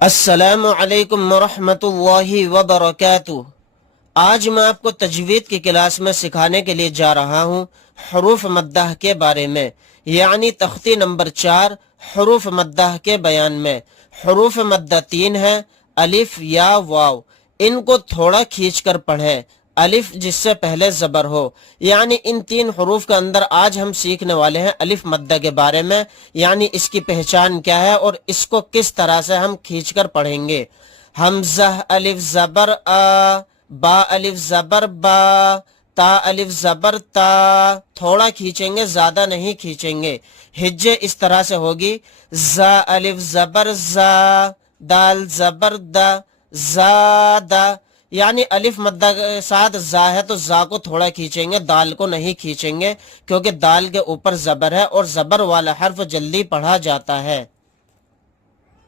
السلام علیکم ورحمۃ اللہ وبرکاتہ۔ آج میں آپ کو تجوید کی کلاس میں سکھانے کے لیے جا رہا ہوں حروف مدہ کے بارے میں، یعنی تختی نمبر 4 حروف مدہ کے بیان میں۔ حروف مدہ 3 ہیں، الف یا واو۔ ان کو تھوڑا کھینچ کر پڑھیں، الف جس سے پہلے زبر ہو، یعنی ان 3 حروف کے اندر آج ہم سیکھنے والے ہیں الف مدہ کے بارے میں، یعنی اس کی پہچان کیا ہے اور اس کو کس طرح سے ہم کھینچ کر پڑھیں گے۔ حمزہ الف زبر آ، با الف زبر با، تا الف زبر تا۔ تھوڑا کھینچیں گے، زیادہ نہیں کھینچیں گے۔ ہجے اس طرح سے ہوگی، زا الف زبر زا، دال زبر دا، زادہ۔ یعنی الف مدہ کے ساتھ زا ہے تو زا کو تھوڑا کھینچیں گے، دال کو نہیں کھینچیں گے، کیونکہ دال کے اوپر زبر ہے اور زبر والا حرف جلدی پڑھا جاتا ہے۔